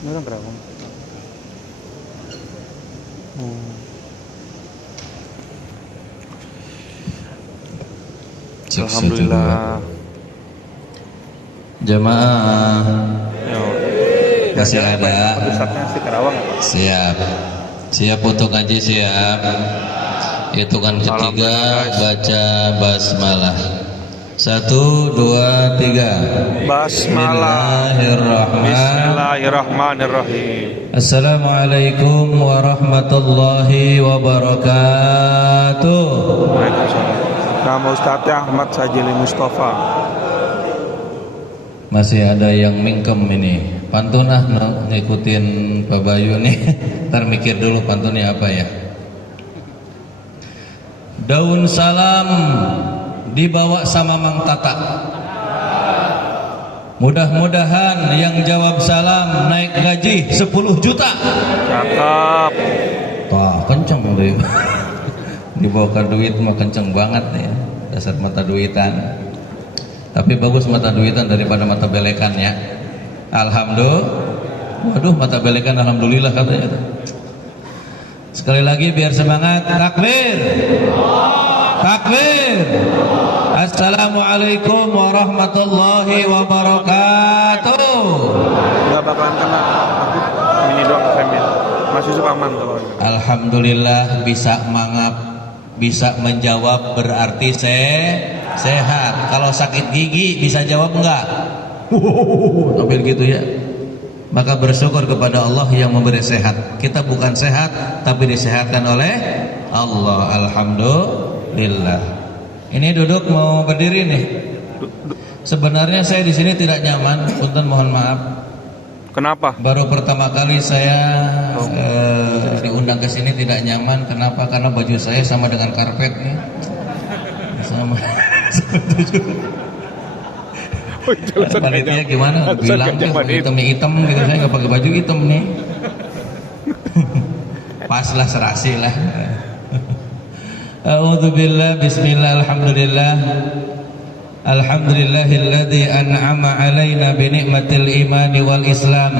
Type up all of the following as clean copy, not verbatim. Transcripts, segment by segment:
Ini orang Kerawang. Alhamdulillah. Jamaah Yo. masih Jalan-jalan ada. Pak Ustadznya si Kerawang ya, Pak? Siap. Siap untuk ngaji, siap. Hitungan ketiga baca basmalah. 1, 2, 3. Basmalah. Bismillahirrahmanirrahim. Assalamualaikum warahmatullahi wabarakatuh. Waalaikumsalam. Nama Ustadznya Ahmad Sajili Mustafa. Masih ada yang mingkem ini. Pantunah ngikutin Pak Bayu nih. Ntar mikir dulu pantunnya apa ya. Daun salam dibawa sama Mang Tata. Mudah-mudahan yang jawab salam naik gaji 10 juta. Cakep. Wah, kenceng deh. Dibawa duit mah kenceng banget nih. Dasar mata duitan. Tapi bagus mata duitan daripada mata belekan ya. Alhamdulillah. Waduh, mata belekan alhamdulillah katanya. Sekali lagi biar semangat. Takbir. Takbir. Assalamualaikum warahmatullahi wabarakatuh. Enggak bakalan kena. Aku ini doang family. Masih suka aman kalau ini. Alhamdulillah bisa mangap, bisa menjawab berarti sehat. Kalau sakit gigi bisa jawab enggak? Ambil gitu ya. Maka bersyukur kepada Allah yang memberi sehat. Kita bukan sehat tapi disehatkan oleh Allah. Alhamdulillah. Ini duduk mau berdiri nih. Sebenarnya saya di sini tidak nyaman, punten mohon maaf. Kenapa? Baru pertama kali saya diundang ke sini tidak nyaman. Kenapa? Karena baju saya sama dengan karpet nih. Sama. Panitia gimana? Bilang hitam gitu, saya nggak pakai baju hitam nih. Paslah serasi lah. A'udzubillah, bismillah, alhamdulillah. Alhamdulillahilladzi an'ama alaina bi ni'matil imani wal islam.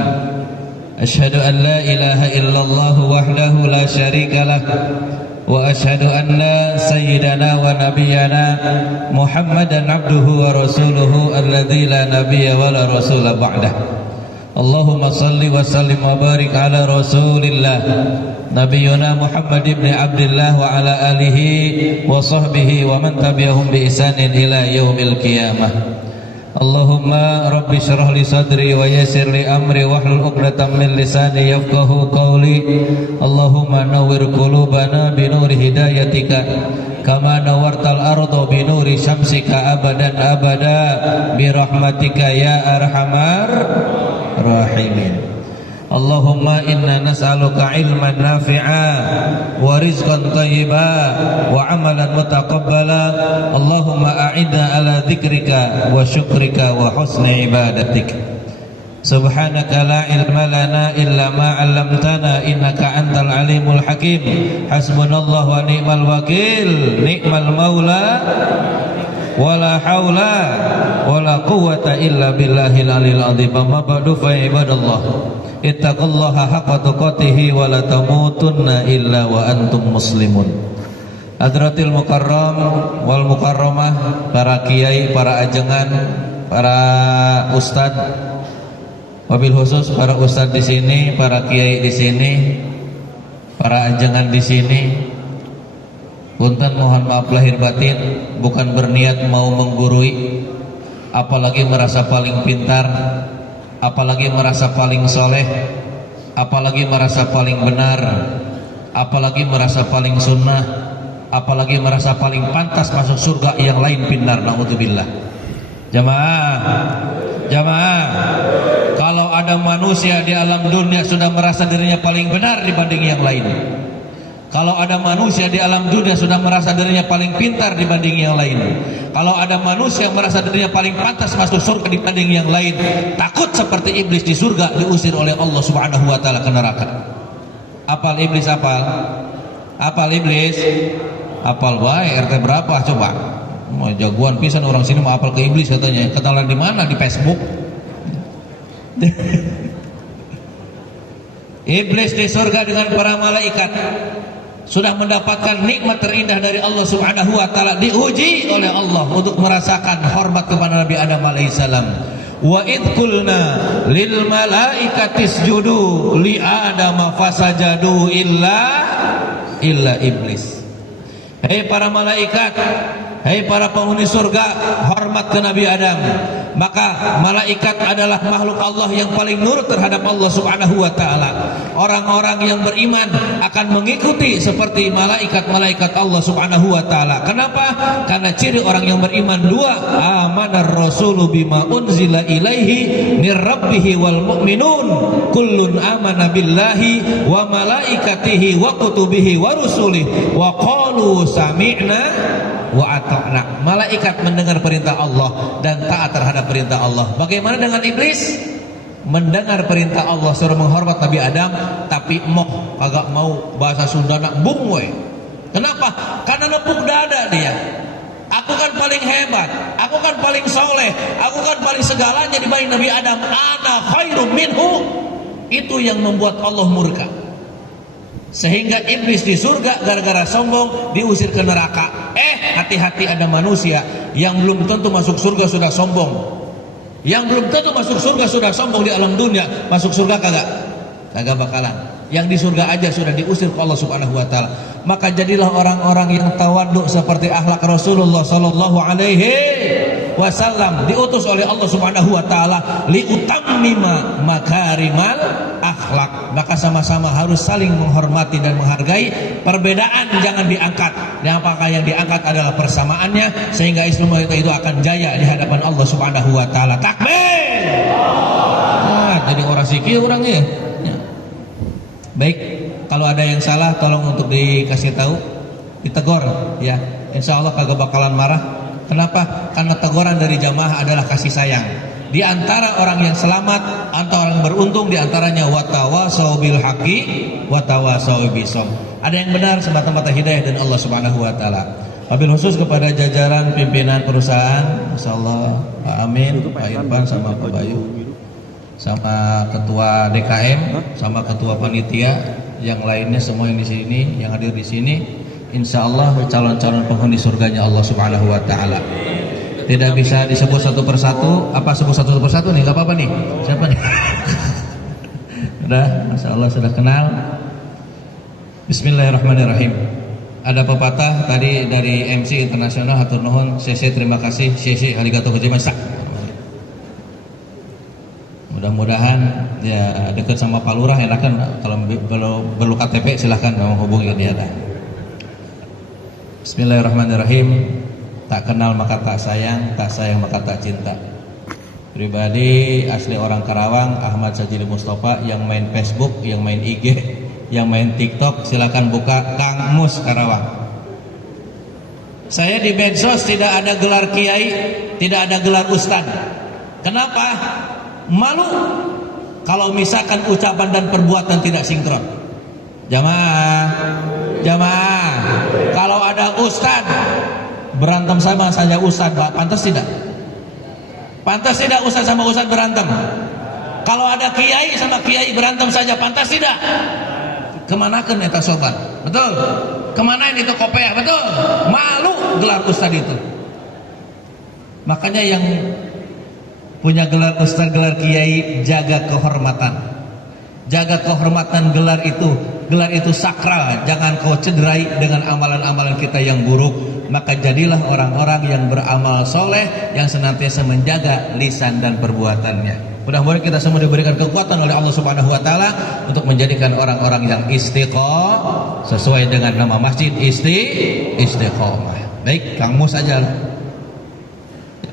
Asyhadu an la ilaha illallah wahdahu la syarikalah wa asyhadu anna sayyidana wa nabiyyana Muhammadan abduhu wa rasuluhu alladzi la nabiyya wa la rasula ba'dah. Allahumma salli wa sallim wa barik ala rasulillah Nabiyuna Muhammad ibn Abdullah wa ala alihi wa sahbihi wa man tabi'ahum bi ihsanin ila yaumil qiyamah. Allahumma rabbi syrah li sadri wa yassir li amri wahlul 'uqdatam min lisani yafqahu qawli. Allahumma nawwir qulubana bi nuri hidayatika kama nawartal arda bi nuri syamsika abadan abada bi rahmatika ya arhamar rahimin. Allahumma inna nas'aluka ilman nafi'a wa rizqan thayyiba wa amalan mutaqabbala. Allahumma a'idna ala dzikrika wa syukrika wa husni ibadatik. Subhanaka la ilma lana illa ma 'allamtana innaka antal alimul hakim. Hasbunallahu wa ni'mal wakil, ni'mal maula wala haula wala quwwata illa billahil aliyil azim. Amma ba'du fa ibadallah, ittaqullaha haqqa tuqatih wa la tamutunna illa wa antum muslimun. Hadratil mukarram wal mukarramah, para kiai, para ajengan, para ustad, wabil khusus para ustad di sini, para kiai di sini, para ajengan di sini. Punten mohon maaf lahir batin, bukan berniat mau menggurui, apalagi merasa paling pintar, apalagi merasa paling soleh, apalagi merasa paling benar, apalagi merasa paling sunnah, apalagi merasa paling pantas masuk surga yang lain pintar. Naudzubillah. Jamaah, kalau ada manusia di alam dunia sudah merasa dirinya paling benar dibanding yang lain, kalau ada manusia di alam dunia sudah merasa dirinya paling pintar dibanding yang lain, kalau ada manusia merasa dirinya paling pantas masuk surga dibanding yang lain, takut seperti iblis di surga diusir oleh Allah Subhanahu wa taala ke neraka. Apal iblis, apal iblis, apal wae RT berapa coba? Mau jagoan pisan orang sini mau apal ke iblis katanya. Kenalan di mana? Di Facebook. Iblis di surga dengan para malaikat sudah mendapatkan nikmat terindah dari Allah Subhanahu wa taala, diuji oleh Allah untuk merasakan hormat kepada Nabi Adam alaihissalam. Wa id qulna lil malaikati isjudu li adama fasajadu illa iblis. Hei para malaikat, hei para penghuni surga, hormat ke Nabi Adam. Maka malaikat adalah makhluk Allah yang paling nurut terhadap Allah Subhanahu wa taala. Orang-orang yang beriman akan mengikuti seperti malaikat-malaikat Allah Subhanahu wa taala. Kenapa? Karena ciri orang yang beriman dua, amanar rasulu bima unzila ilaihi mir rabbih wal mu'minun kullun amana billahi wa malaikatihi wa kutubihi wa rusulihi wa qalu sami'na wa ata'na. Malaikat mendengar perintah Allah dan taat terhadap perintah Allah. Bagaimana dengan iblis? Mendengar perintah Allah suruh menghormat Nabi Adam, tapi moh kagak mau, bahasa Sunda nak bung we. Kenapa? Karena nepuk dada dia. Aku kan paling hebat, aku kan paling soleh, aku kan paling segalanya dibanding Nabi Adam. Ana khairum minhu. Itu yang membuat Allah murka. Sehingga iblis di surga gara-gara sombong diusir ke neraka. Hati-hati, ada manusia yang belum tentu masuk surga sudah sombong. Yang belum tentu masuk surga sudah sombong di alam dunia, masuk surga kagak bakalan. Yang di surga aja sudah diusir ke Allah Subhanahu wa taala. Maka jadilah orang-orang yang tawadhu seperti akhlak Rasulullah sallallahu alaihi wasallam, diutus oleh Allah Subhanahu wa taala liutammima makarimal akhlak. Maka sama-sama harus saling menghormati dan menghargai. Perbedaan jangan diangkat. Apakah yang diangkat adalah persamaannya, sehingga Islam itu akan jaya di hadapan Allah Subhanahu wa taala. Takbir. Jadi orang sikil orangnya. Ya. Baik, kalau ada yang salah tolong untuk dikasih tahu, ditegur ya. Insya Allah kagak bakalan marah. Kenapa? Karena teguran dari jamaah adalah kasih sayang. Di antara orang yang selamat, antara orang yang beruntung, di antaranya watawasau bil haqqi watawasau bisom. Ada yang benar semata-mata hidayah dan Allah Subhanahu wa taala. Wabil khusus kepada jajaran pimpinan perusahaan, masyaallah, Pak Amin, Pak Irfan, sama Pak Bayu, sama ketua DKM, sama ketua panitia, yang lainnya semua yang di sini, yang hadir di sini, insya Allah calon-calon penghuni surganya Allah Subhanahu wa taala. Tidak bisa disebut satu persatu. Apa sebut satu persatu nih? Gak apa-apa nih. Siapa nih? Udah, masya Allah sudah kenal. Bismillahirrahmanirrahim. Ada pepatah tadi dari MC Internasional, hatur nuhun, CC terima kasih, CC arigatou gozaimasu. Mudah-mudahan ya dekat sama Pak Lurah, enakan kalau perlu KTP silahkan menghubungi dia. Bismillahirrahmanirrahim. Tak kenal maka tak sayang maka tak cinta. Pribadi asli orang Karawang, Ahmad Sajili Mustafa, yang main Facebook, yang main IG, yang main TikTok, silakan buka Kang Mus Karawang. Saya di medsos tidak ada gelar kiai, tidak ada gelar ustad. Kenapa? Malu kalau misalkan ucapan dan perbuatan tidak sinkron. Jamaah, kalau ada ustad berantem sama saja ustad, pantas tidak? Pantas tidak ustad sama ustad berantem? Kalau ada kiai sama kiai berantem saja, pantas tidak? Kemanakan eta sobat? Betul? Kemanain itu kopiah? Betul? Malu gelar ustad itu. Makanya yang punya gelar ustad, gelar kiai, jaga kehormatan. Jaga kehormatan gelar itu. Gelar itu sakral, jangan kau cederai dengan amalan-amalan kita yang buruk. Maka jadilah orang-orang yang beramal soleh, yang senantiasa menjaga lisan dan perbuatannya. Mudah-mudahan kita semua diberikan kekuatan oleh Allah Subhanahu wa taala untuk menjadikan orang-orang yang istiqomah sesuai dengan nama masjid, istiqomah. Baik, Kang Mus aja.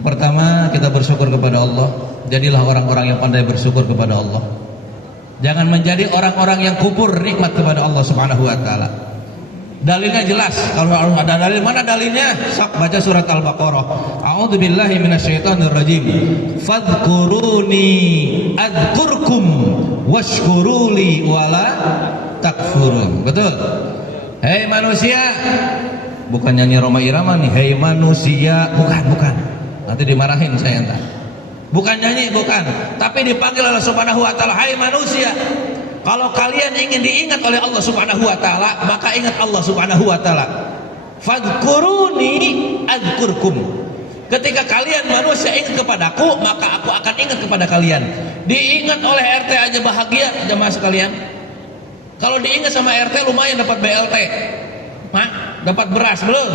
Pertama, kita bersyukur kepada Allah. Jadilah orang-orang yang pandai bersyukur kepada Allah. Jangan menjadi orang-orang yang kufur nikmat kepada Allah Subhanahu wa taala. Dalilnya jelas. Kalau ada dalil, mana dalilnya? Sok baca surat Al-Baqarah. A'udzubillahi minasyaitonirrajim. Fadhkuruni adzkurkum washkuruli wala takfurun. Betul? Hei manusia. Bukan nyanyi Roma Irama nih. Hei manusia. Bukan. Nanti dimarahin saya entar. Bukan nyanyi, bukan. Tapi dipanggil oleh Subhanahu wa taala, hai manusia, Kalau kalian ingin diingat oleh Allah Subhanahu wa taala, maka ingat Allah Subhanahu wa taala. Fadhkuruni adzkurkum. Ketika kalian manusia ingat kepadaku, maka aku akan ingat kepada kalian. Diingat oleh RT aja bahagia, jemaah sekalian. Kalau diingat sama RT lumayan dapat BLT. Dapat beras belum?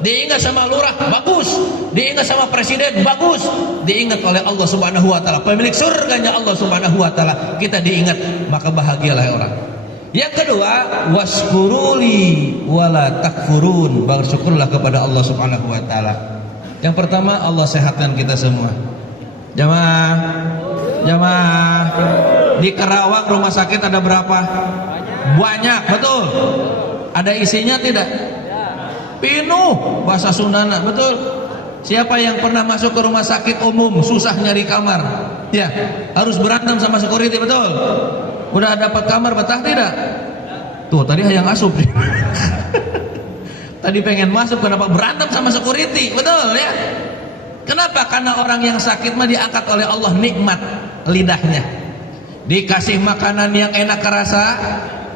Diingat sama lurah, bagus. Diingat sama presiden, bagus. Diingat oleh Allah Subhanahu wa taala, pemilik surganya Allah Subhanahu wa taala, kita diingat, maka bahagialah orang. Yang kedua, waskuruli wala takfurun. Bersyukurlah kepada Allah Subhanahu wa taala. Yang pertama, Allah sehatkan kita semua. Jamaah di Kerawang rumah sakit ada berapa? Banyak, betul. Ada isinya tidak? Pinuh, bahasa Sundana, betul. Siapa yang pernah masuk ke rumah sakit umum susah nyari kamar? Ya, harus berantem sama security, betul. Udah dapat kamar betah tidak? Tuh tadi yang asup. Tadi pengen masuk, kenapa berantem sama security? Betul ya? Kenapa? Karena orang yang sakit mah diangkat oleh Allah nikmat lidahnya. Dikasih makanan yang enak rasa,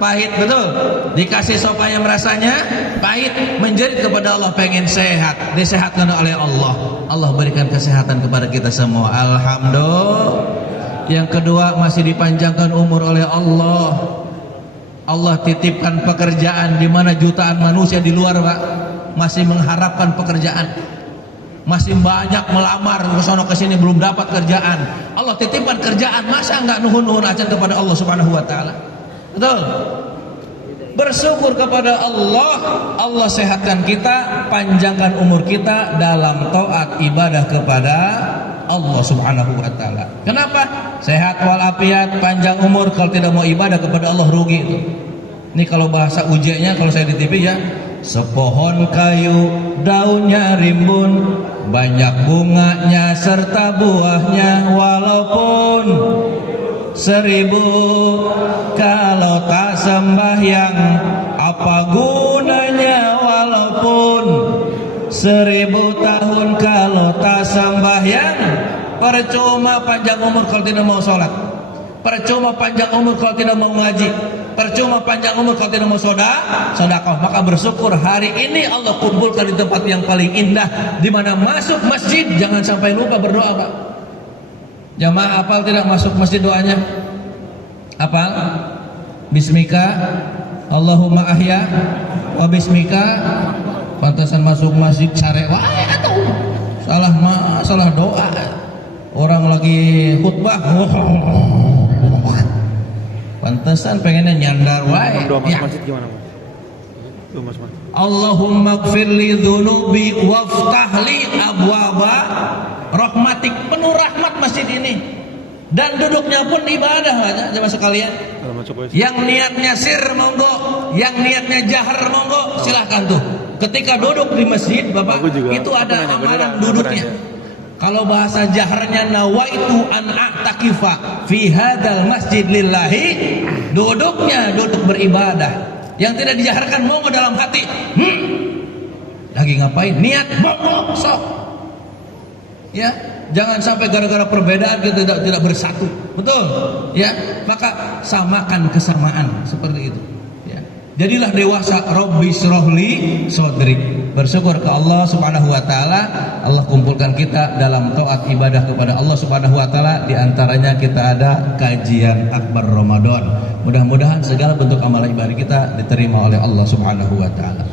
pahit, betul. Dikasih sop ayam rasanya pahit, menjerit kepada Allah, pengen sehat, disehatkan oleh Allah. Allah berikan kesehatan kepada kita semua, alhamdulillah. Yang kedua, masih dipanjangkan umur oleh Allah. Allah titipkan pekerjaan, di mana jutaan manusia di luar, Pak, masih mengharapkan pekerjaan. Masih banyak melamar ke sono ke sini belum dapat kerjaan. Allah titipkan kerjaan, masa enggak nuhun-nuhun aja kepada Allah Subhanahu wa taala? Betul. Bersyukur kepada Allah, Allah sehatkan kita, panjangkan umur kita dalam taat ibadah kepada Allah Subhanahu wa taala. Kenapa? Sehat walafiat, panjang umur. Kalau tidak mau ibadah kepada Allah rugi itu. Ini kalau bahasa ujeknya kalau saya di TV ya, sepohon kayu daunnya rimbun, banyak bunganya serta buahnya, walaupun 1000 kalau tak sembahyang, apa gunanya? Walaupun 1000 tahun kalau tak sembahyang, percuma panjang umur kalau tidak mau sholat, percuma panjang umur kalau tidak mau ngaji, percuma panjang umur kalau tidak mau sedekah. Maka bersyukur hari ini Allah kumpulkan di tempat yang paling indah, di mana masuk masjid jangan sampai lupa berdoa, Pak. Jamaah hafal tidak masuk masjid doanya? Hafal? Bismika Allahumma ahya wa bismika. Pantasan masuk masjid cari wae atuh. Salah doa. Orang lagi khutbah. Pantasan pengennya nyandar wae. Doa masuk masjid gimana, Mas? Doa masuk masjid. Allahumma gfirli dzunubi waftahli abwaba rahmatik. Penuh rahmat masjid ini, dan duduknya pun ibadah aja, jemaah sekalian. Yang niatnya sir monggo, yang niatnya jahar monggo, silahkan tuh. Ketika duduk di masjid, Bapak, itu ada amalan duduknya. Kalau bahasa jaharnya, nawaitu an a'takifa fi hadzal masjid lillahi, duduknya duduk beribadah. Yang tidak dijaharkan monggo dalam hati. Lagi ngapain? Niat monggo sok. Ya, jangan sampai gara-gara perbedaan kita tidak bersatu. Betul? Ya, maka samakan kesamaan seperti itu. Ya. Jadilah dewasa. Rabbi srohli sodri. Bersyukur ke Allah Subhanahu wa taala, Allah kumpulkan kita dalam taat ibadah kepada Allah Subhanahu wa taala. Di antaranya kita ada kajian akbar Ramadan. Mudah-mudahan segala bentuk amal ibadah kita diterima oleh Allah Subhanahu wa taala.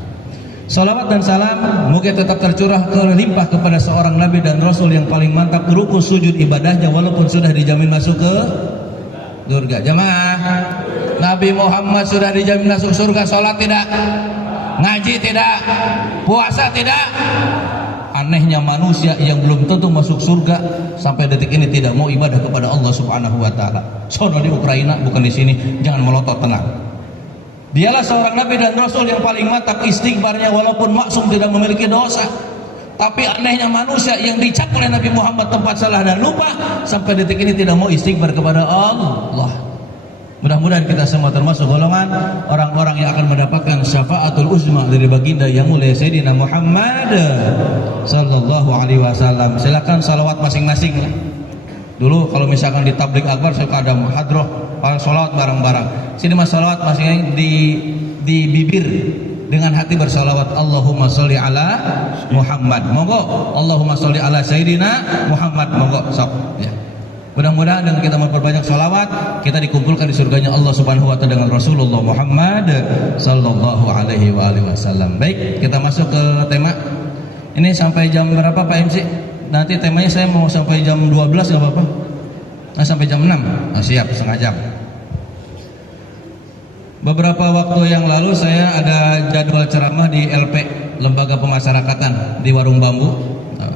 Salawat dan salam moga tetap tercurah limpah kepada seorang nabi dan rasul yang paling mantap ruku sujud ibadahnya walaupun sudah dijamin masuk ke surga. Jamaah, Nabi Muhammad sudah dijamin masuk surga. Salat tidak? Ngaji tidak? Puasa tidak? Anehnya manusia yang belum tentu masuk surga sampai detik ini tidak mau ibadah kepada Allah Subhanahu wa taala. Sono di Ukraina, bukan di sini. Jangan melotot, tenang. Dialah seorang nabi dan rasul yang paling mantap istighfarnya walaupun maksum tidak memiliki dosa. Tapi anehnya manusia yang dicap oleh Nabi Muhammad tempat salah dan lupa sampai detik ini tidak mau istighfar kepada Allah. Mudah-mudahan kita semua termasuk golongan orang-orang yang akan mendapatkan syafaatul uzma dari baginda yang mulia Sayyidina Muhammad sallallahu alaihi wasallam. Silakan salawat masing-masing. Dulu kalau misalkan di tablik akbar suka ada hadroh, salawat bareng-bareng. Sini mas salawat masih di bibir dengan hati bersalawat Allahumma sholli ala Muhammad. Monggo Allahumma sholli ala Sayyidina Muhammad. Monggo sok ya. Mudah-mudahan dengan kita memperbanyak salawat, kita dikumpulkan di surganya Allah Subhanahu wa taala dengan Rasulullah Muhammad sallallahu alaihi wasallam. Baik, kita masuk ke tema. Ini sampai jam berapa Pak MC? Nanti temanya saya mau sampai jam 12 enggak apa-apa? Nah, sampai jam 6. Nah, siap, setengah jam. Beberapa waktu yang lalu saya ada jadwal ceramah di LP, Lembaga Pemasyarakatan di Warung Bambu. Nah,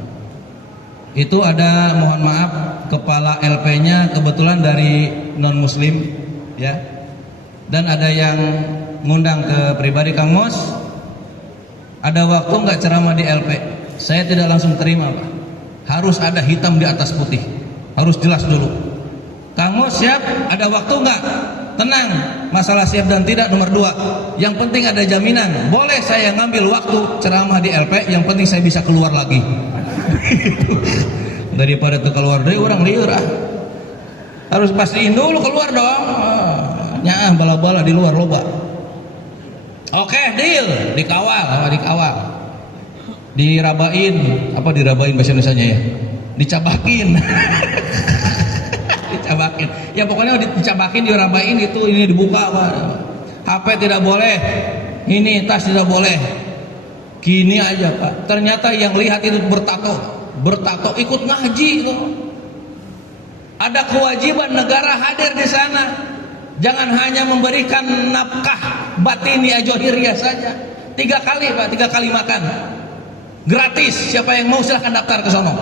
itu ada, mohon maaf, kepala LP-nya kebetulan dari non muslim ya. Dan ada yang ngundang ke pribadi Kang Mos. Ada waktu nggak ceramah di LP? Saya tidak langsung terima, Pak. Harus ada hitam di atas putih. Harus jelas dulu. Kang Mos siap? Ada waktu nggak? Tenang, masalah siap dan tidak nomor 2. Yang penting ada jaminan. Boleh saya ngambil waktu ceramah di LP, yang penting saya bisa keluar lagi. Daripada itu keluar dari orang liur harus pastiin dulu keluar dong. Nyaah bala-bala di luar loba. Oke, deal, dikawal. Dirabain, apa dirabain bahasa Indonesianya ya? Dicabakin. Dicabakin. Ya pokoknya dicabakin, dirabain itu, ini dibuka apa. HP tidak boleh. Ini tas tidak boleh. Gini aja, Pak. Ternyata yang lihat itu bertato ikut ngaji itu. Ada kewajiban negara hadir di sana. Jangan hanya memberikan nafkah batiniah johiriah saja. 3 kali Pak, 3 kali makan gratis. Siapa yang mau silahkan daftar ke sono.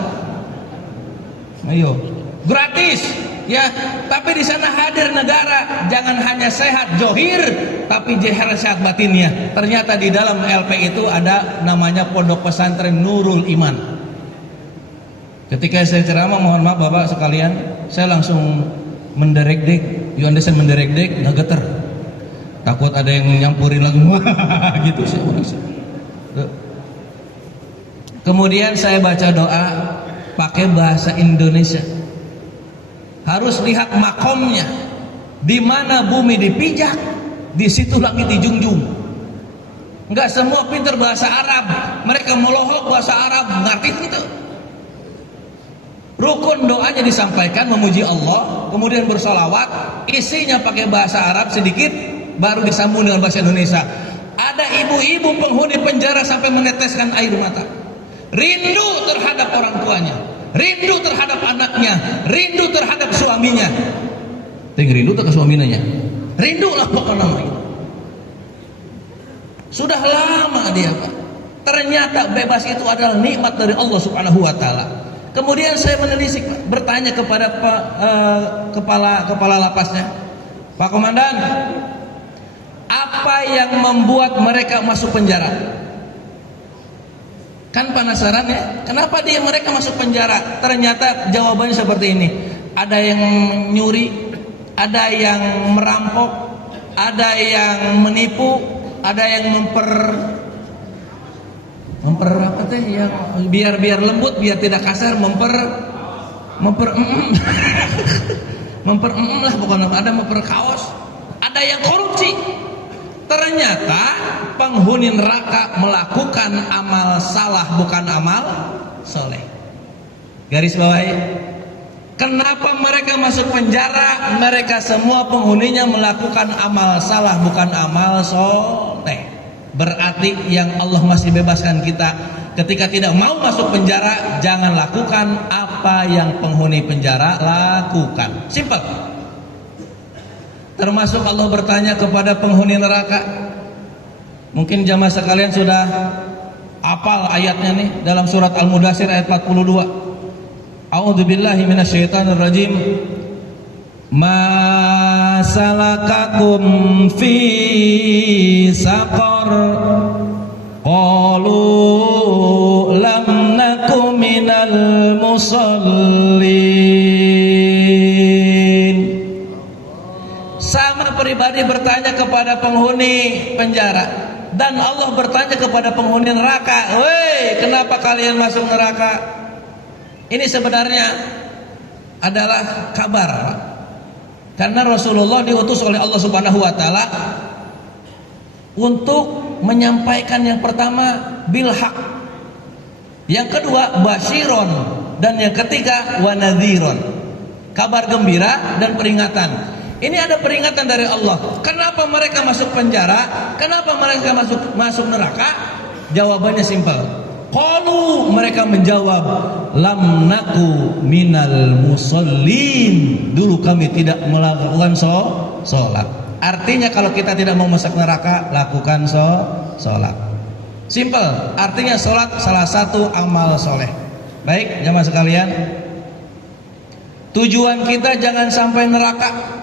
Ayo, gratis ya. Tapi di sana hadir negara. Jangan hanya sehat johir, tapi sehat batiniah. Ternyata di dalam LP itu ada namanya Pondok Pesantren Nurul Iman. Ketika saya ceramah, mohon maaf Bapak sekalian, saya langsung menderek-dek, menderek-dek, ngegeter. Takut ada yang nyampurin lagi, gitu sih. Kemudian saya baca doa pakai bahasa Indonesia. Harus lihat makomnya, di mana bumi dipijak, di situ langit dijunjung. Enggak semua pintar bahasa Arab, mereka melohok bahasa Arab, ngerti gitu. Rukun doanya disampaikan memuji Allah, kemudian bersolawat, isinya pakai bahasa Arab sedikit, baru disambung dengan bahasa Indonesia. Ada ibu-ibu penghuni penjara sampai meneteskan air mata, rindu terhadap orang tuanya, rindu terhadap anaknya, rindu terhadap suaminya. Rindu terhadap suaminya, rindu lah pokoknya. Sudah lama dia, Pak. Ternyata bebas itu adalah nikmat dari Allah Subhanahu wa taala. Kemudian saya menelisik, bertanya kepada kepala lapasnya, Pak Komandan, apa yang membuat mereka masuk penjara? Kan penasaran ya, kenapa mereka masuk penjara? Ternyata jawabannya seperti ini. Ada yang nyuri, ada yang merampok, ada yang menipu, ada yang memper apa teh, yang biar lembut, biar tidak kasar, memper lah pokoknya, ada memper kaos, ada yang korupsi. Ternyata penghuni neraka melakukan amal salah bukan amal soleh. Garis bawahi, kenapa mereka masuk penjara? Mereka semua penghuninya melakukan amal salah bukan amal soleh. Berarti yang Allah masih bebaskan kita, ketika tidak mau masuk penjara, jangan lakukan apa yang penghuni penjara lakukan. Simple. Termasuk Allah bertanya kepada penghuni neraka. Mungkin jamaah sekalian sudah hafal ayatnya nih, dalam surat Al-Mudaththir ayat 42. A'udzubillahi minasyaitonirrajim. Ma salakakum fi saqar, qalu lam nakum minal musallin. Sama pribadi bertanya kepada penghuni penjara, dan Allah bertanya kepada penghuni neraka, "Woi, kenapa kalian masuk neraka?" Ini sebenarnya adalah kabar. Karena Rasulullah diutus oleh Allah Subhanahu wa taala untuk menyampaikan yang pertama bil haq, yang kedua basyiron, dan yang ketiga wanadhiron, kabar gembira dan peringatan. Ini ada peringatan dari Allah. Kenapa mereka masuk penjara? Kenapa mereka masuk neraka? Jawabannya simpel. Qalu, mereka menjawab, lam naku minal musallin. Dulu kami tidak melakukan sholat. Artinya kalau kita tidak mau masuk neraka, lakukan sholat. Simple. Artinya sholat salah satu amal soleh. Baik, jamaah sekalian, tujuan kita jangan sampai neraka.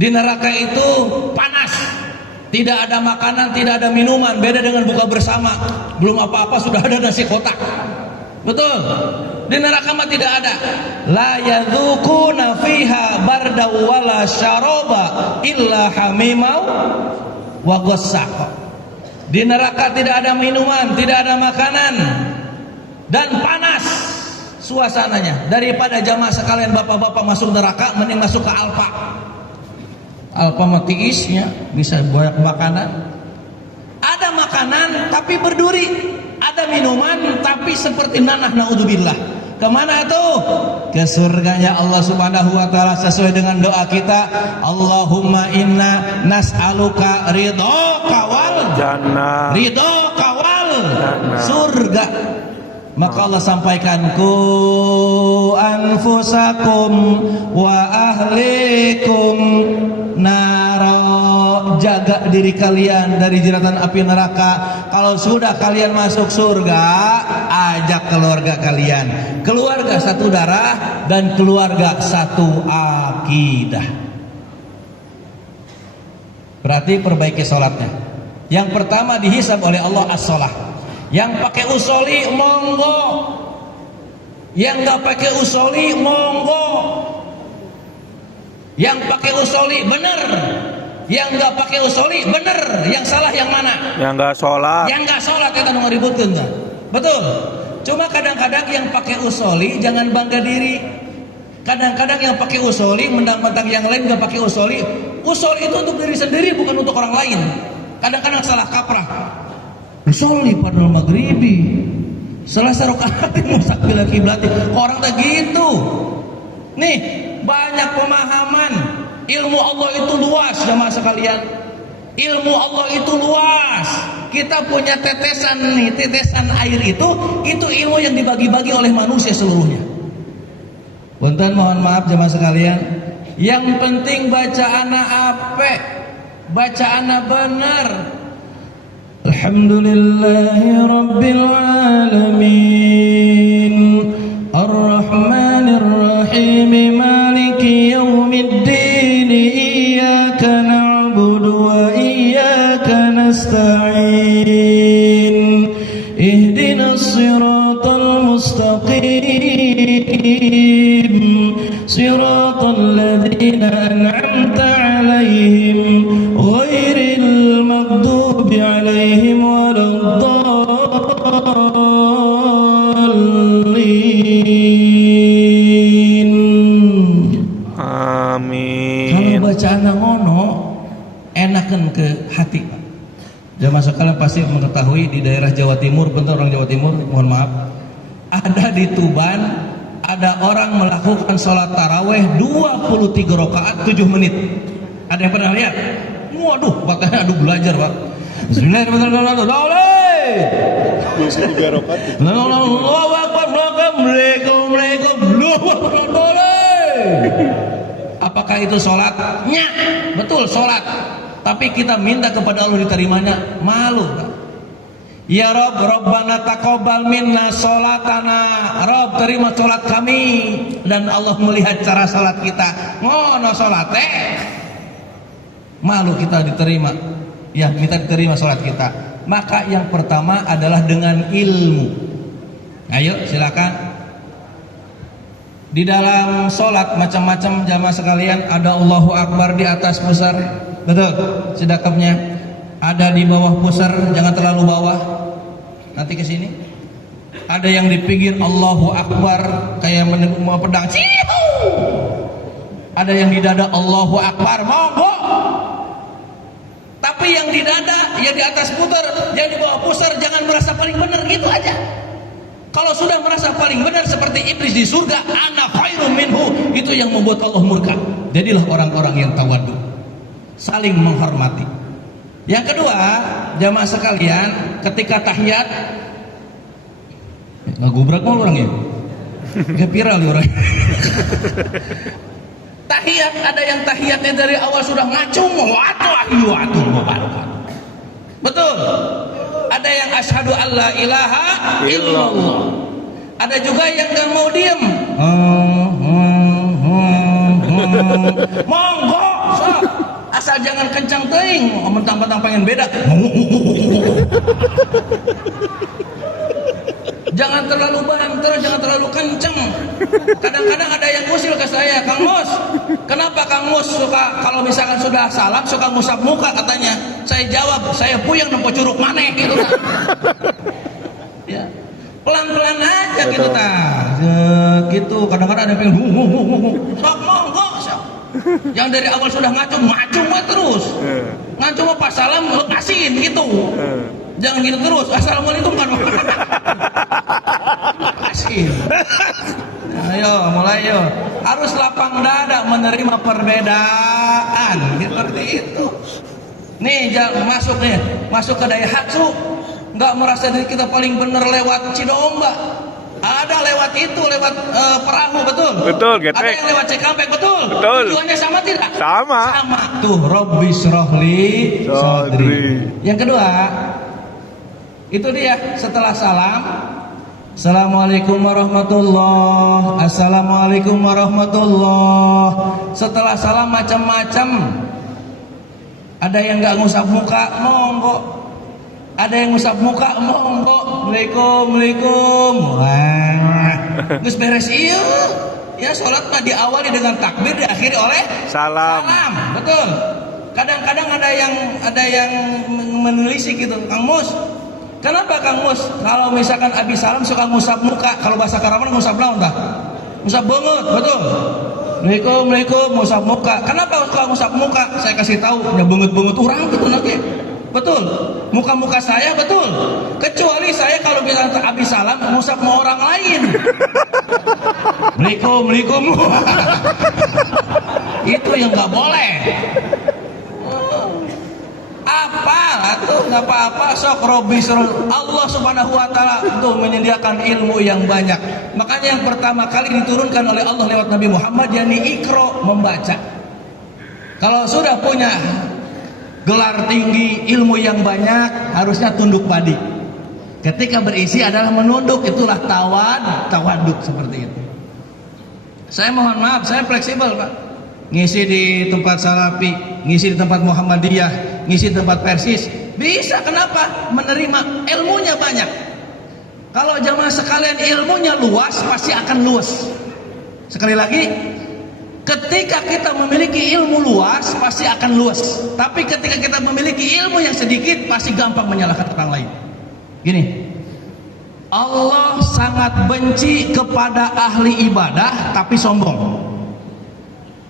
Di neraka itu panas, tidak ada makanan, tidak ada minuman. Beda dengan buka bersama, belum apa-apa sudah ada nasi kotak. Betul. Di neraka mah tidak ada. La yadzuquna fiha barda wala syaraba illa hamimau wa ghassaq. Di neraka tidak ada minuman, tidak ada makanan, dan panas suasananya. Daripada jamaah sekalian bapak-bapak masuk neraka, mending masuk ke Alfa. Alfa mati isnya bisa banyak makanan. Ada makanan tapi berduri, ada minuman tapi seperti nanah, naudzubillah. Kemana tuh? Ke surganya Allah Subhanahu wa taala sesuai dengan doa kita. Allahumma inna nas'aluka ridhaka wal jannah. Ridhaka wal surga. Maka Allah sampaikan, ku anfusakum wa ahlikum naro, jaga diri kalian dari jeratan api neraka. Kalau sudah kalian masuk surga, ajak keluarga kalian. Keluarga satu darah dan keluarga satu akidah. Berarti perbaiki sholatnya. Yang pertama dihisab oleh Allah as-sholah. Yang pakai usoli monggo, yang nggak pakai usoli monggo. Yang pakai usoli bener, yang nggak pakai usoli bener. Yang salah yang mana? Yang nggak sholat. Yang nggak sholat kita mau ributkan kan? Betul. Cuma kadang-kadang yang pakai usoli jangan bangga diri. Kadang-kadang yang pakai usoli mentang-mentang yang lain nggak pakai usoli. Usoli itu untuk diri sendiri, bukan untuk orang lain. Kadang-kadang salah kaprah. Usoli padahal maghribi, selasa rakaat mustaqbil kiblati. Orang tak gitu. Nih, banyak pemahaman. Ilmu Allah itu luas, jamaah sekalian. Ilmu Allah itu luas. Kita punya tetesan nih, tetesan air itu ilmu yang dibagi-bagi oleh manusia seluruhnya. Punten, mohon maaf jamaah sekalian. Yang penting bacaanna ape, bacaanna benar. Alhamdulillahi Rabbil Alamin Ar-Rahmanir Rahim Maliki Yawmiddin Iyyaka na'budu wa iyyaka nasta'in Ihdinas siratal mustaqim Siratal ladzina an'amta 'alaihim ghairil maghdubi 'alaihim waladdallin. Amin. Kalau bacaan ngono enakan ke hati. Jamaah sekalian pasti mengetahui di daerah Jawa Timur, bentar orang Jawa Timur, mohon maaf, ada di Tuban, ada orang melakukan sholat taraweh 23 rakaat 7 menit. Ada yang pernah lihat? Waduh, makanya aduh belajar pak. Bismillahirrahmanirrahim. Apakah itu sholat? Nya, betul sholat. Tapi kita minta kepada Allah diterimanya, malu. Ya Rob, Rabbana taqabbal minna sholatana. Rob, terima sholat kami. Dan Allah melihat cara sholat kita. Ngono sholat malu kita diterima. Ya, minta diterima sholat kita. Maka yang pertama adalah dengan ilmu. Ayo silakan. Di dalam sholat macam-macam jamaah sekalian, ada Allahu Akbar di atas pusar, betul, sedekapnya. Ada di bawah pusar, jangan terlalu bawah, nanti ke sini. Ada yang di pinggir Allahu Akbar kayak meneguk pedang, ciu, Ada yang di dada Allahu Akbar, monggo. Tapi yang di dada, yang di atas putar, yang di bawah pusar, jangan merasa paling benar, gitu aja. Kalau sudah merasa paling benar seperti iblis di surga, ana khairum minhu, itu yang membuat Allah murka. Jadilah orang-orang yang tawadhu, saling menghormati. Yang kedua, jamaah sekalian, ketika tahiyat, ngagubrak mau orang ya? Gak viral ya orang. Tahiyat, ada yang tahiyatnya dari awal sudah ngacung, watu, betul. Ada yang asyhadu alla ilaha illallah. Ada juga yang gak mau diem. Monggo, sok. Asal jangan kencang teuing, mentang-mentang pengen beda. Jangan terlalu banter, jangan terlalu kenceng. Kadang-kadang ada yang usil ke saya, Kang Mus, kenapa Kang Mus suka kalau misalkan sudah salam suka ngusap muka katanya? Saya jawab, saya puyeng nempo curug maneh gitu kan. Ya. Pelan-pelan aja gitu tah. Gitu, kadang-kadang ada yang pengen sok monggo sok. Yang dari awal sudah ngacung terus. Ngacung pas salam lepasin gitu. Jangan gitu terus. Assalamualaikum kan. Lepasin. Ayo, mulai yuk. Harus lapang dada menerima perbedaan. Seperti itu. Nih, jangan masuk ke Daihatsu. Nggak merasa diri kita paling benar lewat Cidomba. Ada lewat perahu, betul? Betul, Ada yang lewat Cikampek, betul? Betul. Tujuannya sama tidak? Sama. Tuh, Rabbi syrahli sadri. Yang kedua, itu dia setelah salam. Assalamualaikum warahmatullah. Assalamualaikum warahmatullah. Setelah salam macam-macam. Ada yang nggak ngusap muka, monggo. Ada yang ngusap muka, monggo. Waalaikum. Wah. Terus beres iya. Ya sholat mah diawali dengan takbir, diakhiri oleh salam. Betul. Kadang-kadang ada yang menelisik gitu, Kang Mus. Kenapa Kang Mus kalau misalkan abis salam suka ngusap muka? Kalau bahasa Karaman ngusap naon tah? Ngusap beungeut, betul. Waalaikum, ngusap muka. Kenapa suka ngusap muka? Saya kasih tahu, ya beungeut-beungeut urang gitu nanti. Betul. Muka-muka saya betul. Kecuali saya kalau misalkan abis salam ngusap mau orang lain. Waalaikum. Itu yang nggak boleh. Apa tuh nggak apa-apa, sok Robbi Allah Subhanahu wa taala tuh menyediakan ilmu yang banyak. Makanya yang pertama kali diturunkan oleh Allah lewat Nabi Muhammad yakni Iqra, membaca. Kalau sudah punya gelar tinggi, ilmu yang banyak, harusnya tunduk padi. Ketika berisi adalah menunduk, itulah tawaduk seperti itu. Saya mohon maaf, saya fleksibel, Pak. Ngisi di tempat Salafi, ngisi di tempat Muhammadiyah, ngisi di tempat Persis, bisa. Kenapa? Menerima ilmunya banyak. Kalau jamaah sekalian ilmunya luas, pasti akan luas. Sekali lagi, ketika kita memiliki ilmu luas, pasti akan luas. Tapi ketika kita memiliki ilmu yang sedikit, pasti gampang menyalahkan orang lain. Gini, Allah sangat benci kepada ahli ibadah tapi sombong.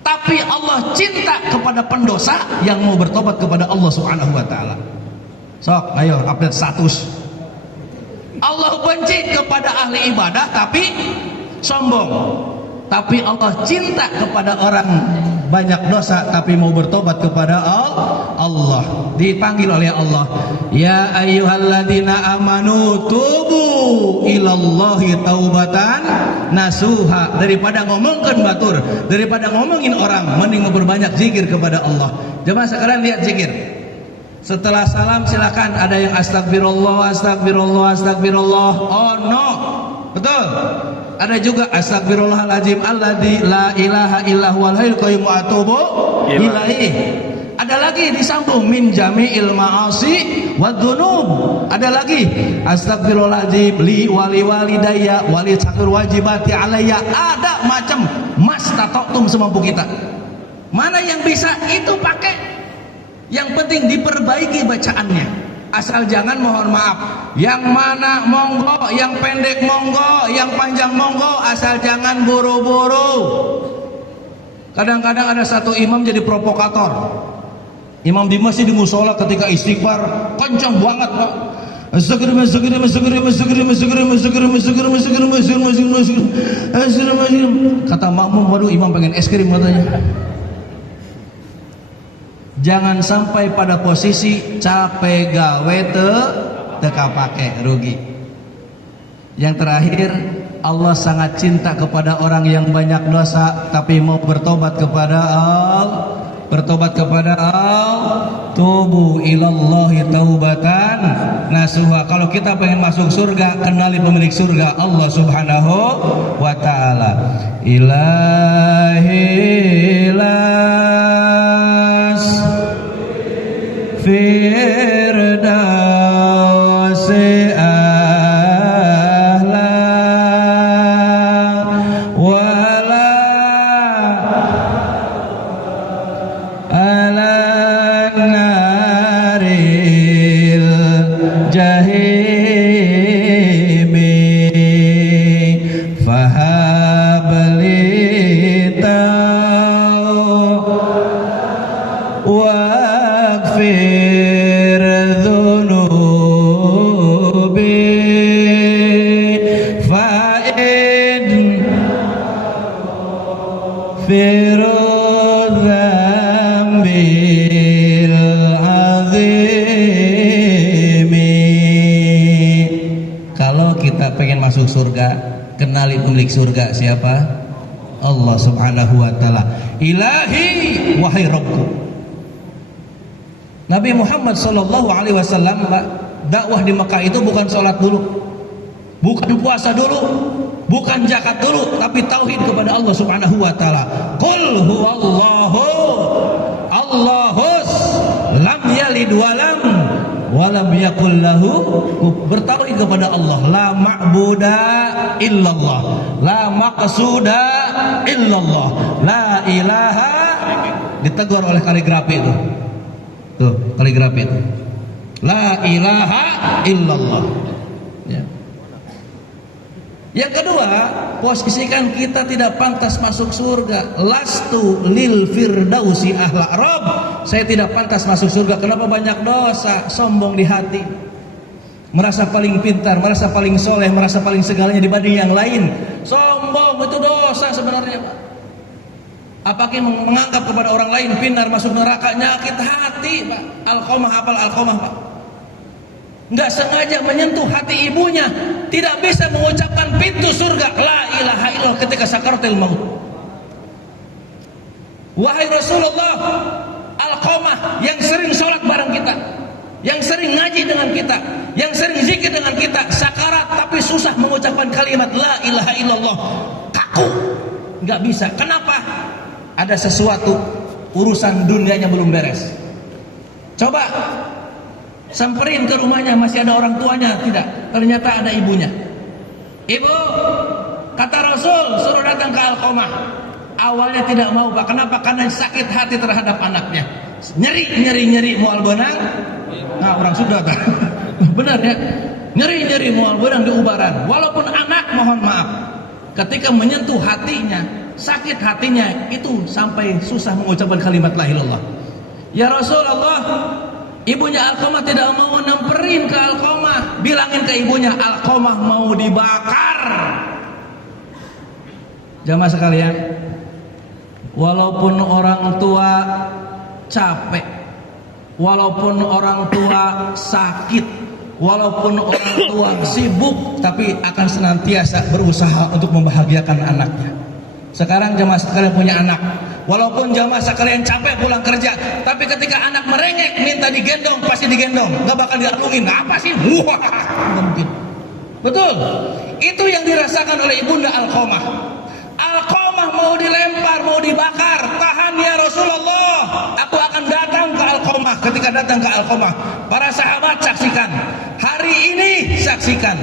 Tapi Allah cinta kepada pendosa yang mau bertobat kepada Allah Subhanahu wa taala. Sok, ayo update status. Allah benci kepada ahli ibadah tapi sombong. Tapi Allah cinta kepada orang banyak dosa tapi mau bertobat kepada Allah. Dipanggil oleh Allah, ya ayyuhalladzina amanu tubu ilallahi taubatan nasuha. Daripada ngomongkan batur, daripada ngomongin orang, mending memperbanyak zikir kepada Allah. Jemaah sekalian lihat zikir. Setelah salam silakan ada yang astagfirullah. Oh no, betul. Ada juga astagfirullahaladzim alladzi la ilaha illa huwal hayyul qayyum wa atubu ilaih. Ada lagi disambung min jami'il ma'asi wadzunub. Ada lagi astagfirullahaladzim li wali walidayya wali sakir wajibati alayya. Ada macam mastata'tum semampu kita. Mana yang bisa itu pakai. Yang penting diperbaiki bacaannya. Asal jangan, mohon maaf, yang mana monggo, yang pendek monggo, yang panjang monggo, asal jangan buru-buru. Kadang-kadang ada satu imam jadi provokator. Imam di masjid di musola ketika istighfar kencang banget, Pak. Kata makmum, waduh imam pengen es krim katanya. Jangan sampai pada posisi capek gawe teka pakai rugi. Yang terakhir, Allah sangat cinta kepada orang yang banyak dosa tapi mau bertobat kepada Allah. Tubu ilallahi taubatan nasuha. Kalau kita pengen masuk surga, kenali pemilik surga, Allah Subhanahu wa taala. Ilahilas firdausi ahla wala ala naril jahimi fahabli waghfir dhunubi fa'id firud dzambil azimi. Kalau kita pengen masuk surga, kenali pemilik surga siapa? Allah Subhanahu wa taala. Ilahi, wahai Rabbku. Nabi Muhammad sallallahu alaihi wasallam dakwah di Mekah itu bukan sholat dulu, bukan puasa dulu, bukan zakat dulu, tapi tauhid kepada Allah Subhanahu wa taala. Qul huwallahu Allahus lam yalid walam walam yakul lahu, bertauhid kepada Allah, la ma'buda illallah, la maqsuda illallah, la ilaha, ditegur oleh kaligrafi itu. Tuh, kaligrafi itu. La ilaha illallah. Ya. Yang kedua, posisikan kita tidak pantas masuk surga. Lastu lil firdausi ahla. Rob, saya tidak pantas masuk surga. Kenapa? Banyak dosa, sombong di hati, merasa paling pintar, merasa paling soleh, merasa paling segalanya dibanding yang lain. Sombong itu dosa sebenarnya, Pak. Apakah menganggap kepada orang lain pintar masuk neraka? Nyakit hati, Pak. Alqamah, hafal Alqamah, Pak. Nggak sengaja menyentuh hati ibunya, tidak bisa mengucapkan pintu surga la ilaha illallah ketika sakaratul maut. Wahai Rasulullah, Alqamah yang sering sholat bareng kita, yang sering ngaji dengan kita, yang sering zikir dengan kita, sakarat tapi susah mengucapkan kalimat la ilaha illallah, kaku, nggak bisa. Kenapa? Ada sesuatu, urusan dunianya belum beres. Coba samperin ke rumahnya, masih ada orang tuanya? Tidak, ternyata ada ibunya. Ibu, kata Rasul suruh datang ke Alqamah. Awalnya tidak mau, Pak. Kenapa? Karena sakit hati terhadap anaknya. Nyeri mual benang. Nah, orang sudah kan. Benar ya, nyeri mual benang di ubaran. Walaupun anak, mohon maaf, ketika menyentuh hatinya, sakit hatinya itu sampai susah mengucapkan kalimat la ilaha illallah. Ya Rasulullah, ibunya Alqamah tidak mau nyamperin ke Alqamah, bilangin ke ibunya Alqamah mau dibakar. Jamaah sekalian, walaupun orang tua capek, walaupun orang tua sakit, walaupun orang tua sibuk, tapi akan senantiasa berusaha untuk membahagiakan anaknya. Sekarang jamaah sekalian punya anak, walaupun jamaah sekalian capek pulang kerja, tapi ketika anak merengek minta digendong, pasti digendong, nggak bakal diarungin. Apa sih? Wah, nggak mungkin. Betul. Itu yang dirasakan oleh ibunda Alqamah. Alqamah mau dilempar, mau dibakar. Tahan ya Rasulullah, aku akan datang ke Alqamah. Ketika datang ke Alqamah, para sahabat saksikan, hari ini saksikan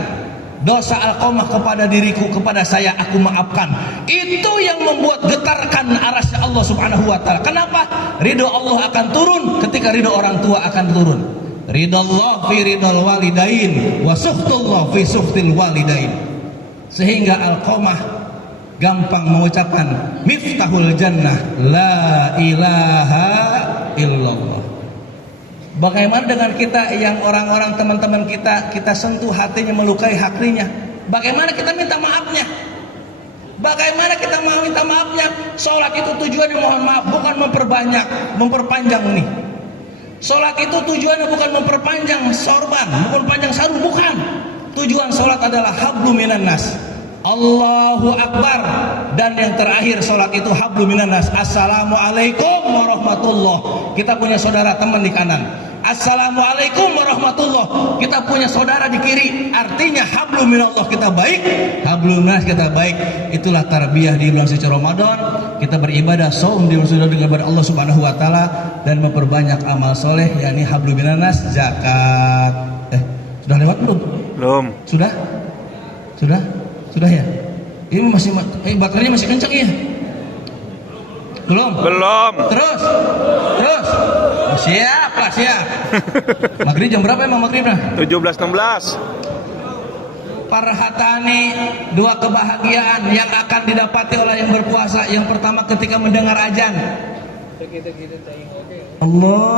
dosa Alqamah kepada diriku, kepada saya, aku maafkan. Itu yang membuat getarkan arasy Allah Subhanahu wa taala. Kenapa? Ridho Allah akan turun ketika ridho orang tua akan turun. Ridho Allah fi ridhol walidain wa sukhtullah fi sukhtil walidain. Sehingga Alqamah gampang mengucapkan miftahul jannah la ilaha illallah. Bagaimana dengan kita yang orang-orang teman-teman kita sentuh hatinya, melukai hatinya? Bagaimana kita minta maafnya? Bagaimana kita mau minta maafnya? Sholat itu tujuannya mohon maaf, bukan memperpanjang nih. Sholat itu tujuannya bukan memperpanjang sorban, bukan panjang sarung, bukan. Tujuan sholat adalah hablu minan nas. Allahu Akbar. Dan yang terakhir sholat itu hablu minan nas. Assalamualaikum warahmatullah. Kita punya saudara teman di kanan. Assalamualaikum warahmatullah. Kita punya saudara di kiri. Artinya hablu minallah kita baik, hablu nas kita baik. Itulah tarbiyah di bulan suci Ramadan. Kita beribadah saum di bulan dengan kepada Allah Subhanahu wa taala dan memperbanyak amal soleh, yakni hablu minan nas, zakat. Sudah lewat belum? Belum. Sudah? Sudah ya? Ini masih baterainya masih kencang ya? Belum. Terus. Siap. Maghrib jam berapa emang maghribnya? 17.16. Farhatani, dua kebahagiaan yang akan didapati oleh yang berpuasa. Yang pertama ketika mendengar azan. Allahu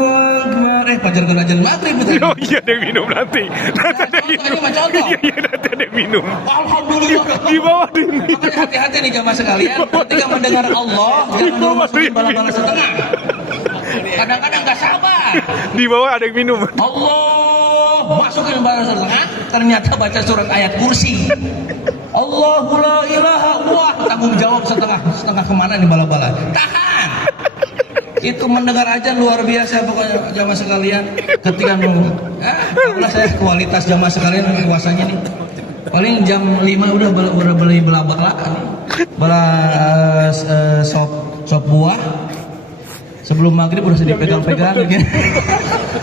Akbar. Pajar azan maghrib betul. Oh iya, ada yang minum nanti. Nanti ada yang minum. Iya, nanti ada yang minum. Alhamdulillah. Di bawah ini. Makanya hati-hati nih jamaah sekalian, ketika mendengar Allah jangan dulu masukin bala-bala setengah. Kadang-kadang nggak sabar. Di bawah ada yang minum. Allah masukin bala setengah, ternyata baca surat ayat kursi. Allahu la ilaha, wah tanggung jawab setengah kemana nih bala-bala. Tahan. Itu mendengar aja luar biasa pokoknya jamaah sekalian. Ketika tahulah saya kualitas jamaah sekalian puasanya nih. Paling jam 5 udah beli sop buah. Sebelum maghrib udah dipegang-pegang gitu.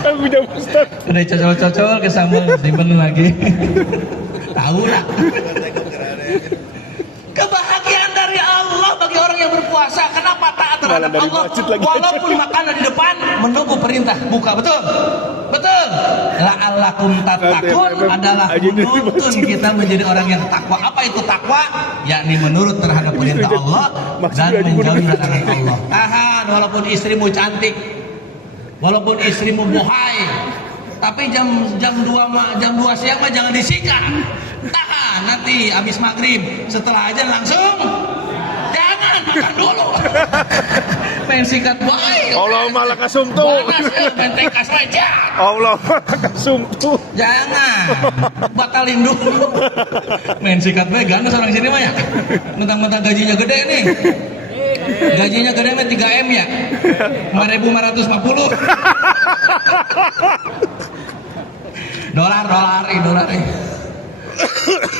Aku udah Ustaz. Udah cocol-cocol ke sambal, simpen lagi. Tahu lah. Kebahagiaan dari Allah bagi orang yang berpuasa. Kenapa taat terhadap Allah? Walaupun makanan di depan menunggu perintah buka, betul? La'allakum tattaqun adalah menuntun kita menjadi orang yang takwa. Apa itu takwa? Yakni menurut terhadap perintah Allah dan menjauhi larangan Allah. Tahan walaupun istrimu cantik, walaupun istrimu bohai, tapi jam 2 siang mah jangan disikat. Tahan, nanti habis maghrib setelah ajan langsung jangan makan dulu. Main sikat baik. Allahumma lakasumtu. Main tekas aja. Allahumma lakasumtu. Jangan batalin dulu. Main sikat baik ganas orang sini mah ya. Mentang-mentang gajinya gede nih. Gajinya gede mah 3M ya. 5.550. Dolar.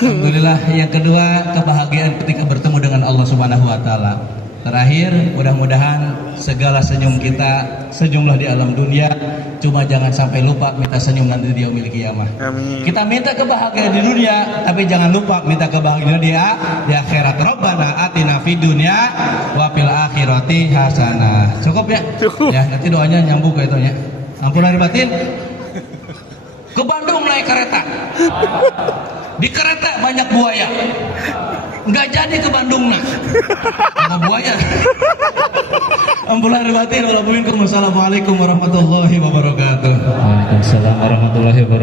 Alhamdulillah. Yang kedua, kebahagiaan ketika bertemu dengan Allah Subhanahu wa taala. Terakhir, mudah-mudahan segala senyum kita sejumlah di alam dunia, cuma jangan sampai lupa minta senyum nanti di yaumil qiyamah. Amin. Kita minta kebahagiaan di dunia, tapi jangan lupa minta kebahagiaan di akhirat. Rabbana atina fid dunya wa fil akhirati hasanah. Cukup ya? Cukup. Ya, nanti doanya nyambung ke itunya. Ampun lahir batin. Ke Bandung naik kereta. Di kereta banyak buaya. Nggak jadi ke Bandung nah. Sama buaya. Ampun lahir batin. Wassalamualaikum warahmatullahi wabarakatuh. Waalaikumsalam warahmatullahi wabarakatuh.